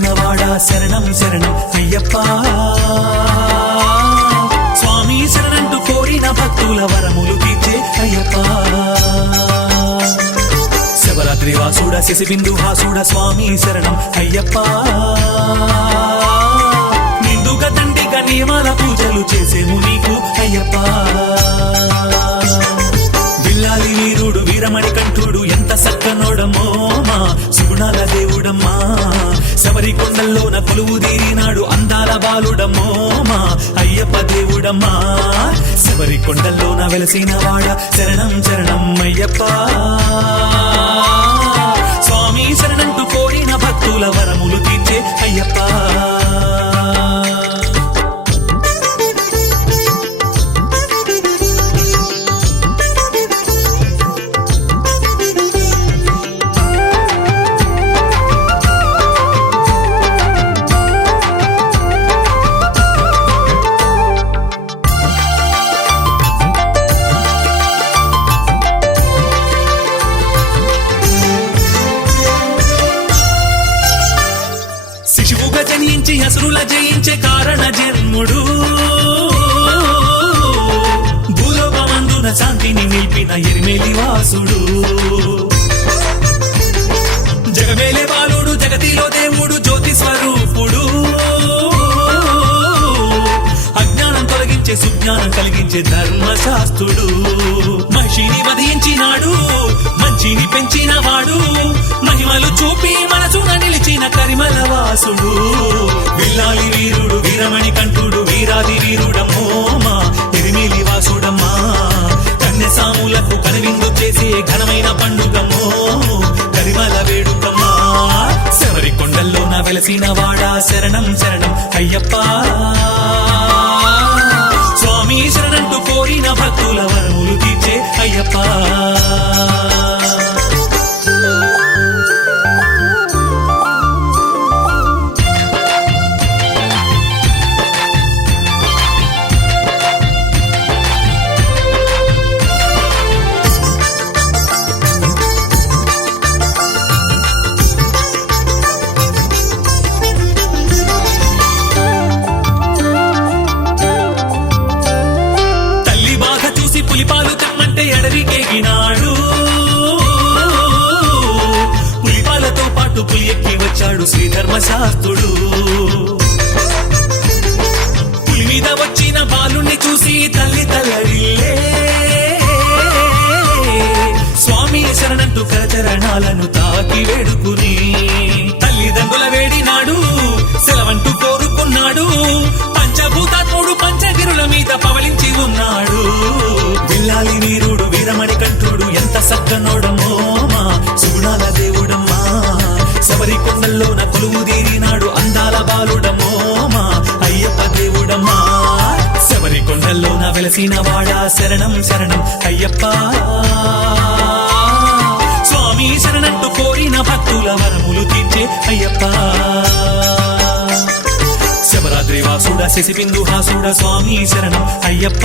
వెలసిన వాడా శరణం శరణం అయ్యప్ప స్వామి శరణంటూ కోరిన భక్తుల వరములు తీర్చే అయ్యప్ప శివరాత్రి వాసుడ శశిబిందు హాసుడ స్వామి శరణం అయ్యప్ప నిండుగా దండిగా నియమాల పూజలు చేసేము నీకు అయ్యప్ప విల్లాలి వీరుడు వీరమణి కంఠుడు ఎంత సక్కనోడమ్మో మా సుగుణాల దేవుడమ్మా శబరి కొండల్లోన కొలువు తీరినాడు అందాల బాలుడమ్మో మా అయ్యప్ప దేవుడమ్మా శబరి కొండల్లోన వెలసిన వాడ శరణం శరణం అయ్యప్ప స్వామి శరణంటూ కోరిన భక్తుల వరములు తీర్చే అయ్యప్ప శిశువుగా జనించి అసురుల జయించే కారణ జన్ముడు భూలోకమందున శాంతిని నిలిపిన ఎరిమేలి వాసుడు జగమేలే బాలుడు జగతిలో దేవుడు జ్యోతి స్వరూపుడు అజ్ఞానం తొలగించే సుజ్ఞానం కలిగించే ధర్మశాస్త్రుడు మహిషిని వధించినాడు మంచిని పెంచిన వాడు మహిమలు చూపి మనసున నిలిచిన కరిమల వాసుడు విల్లాలి వీరుడు వీరమణి కంఠుడు వీరాది వీరుడమ్మో మా ఎరిమేలి వాసుడమ్మా కన్యసాములకు కనువిందు చేసే ఘనమైన పండుగమ్మో కరిమల వేడుకమ్మా శబరి కొండల్లోన వెలసిన వాడా శరణం శరణం అయ్యప్ప స్వామి శరణంటూ కోరిన భక్తుల వరములు తీర్చే అయ్యప్ప పులిపాలు తెమ్మంటే ఎడరికేగినాడు పులిపాలతో పాటు పులి ఎక్కి వచ్చాడు శ్రీధర్మశాస్త్రుడు పులి మీద వచ్చిన బాలుణ్ణి చూసి తల్లి తల్లడిల్లే స్వామి శరణంటూ కరచరణాలను తాకి వేడుకుని తల్లిదండ్రుల వేడినాడు సెలవంటూ కోరుకున్నాడు పంచభూతాత్ముడు పంచగిరుల మీద పవలించి ఉన్నాడు విల్లాలి వీరుడు వీరమణి కంఠుడు ఎంత సక్కనోడమ్మో మా సుగుణాల దేవుడమ్మా శబరి కొండల్లోన కొలువు తీరినాడు అందాల బాలుడమ్మో మా అయ్యప్ప దేవుడమ్మా శబరి కొండల్లోన వెలసిన వాడా శరణం శరణం అయ్యప్ప స్వామి శరణంటూ కోరిన భక్తుల వరములు తీర్చే అయ్యప్ప శబరాత్రి వాసుడ శశిబిందు హాసుడ స్వామి శరణం అయ్యప్ప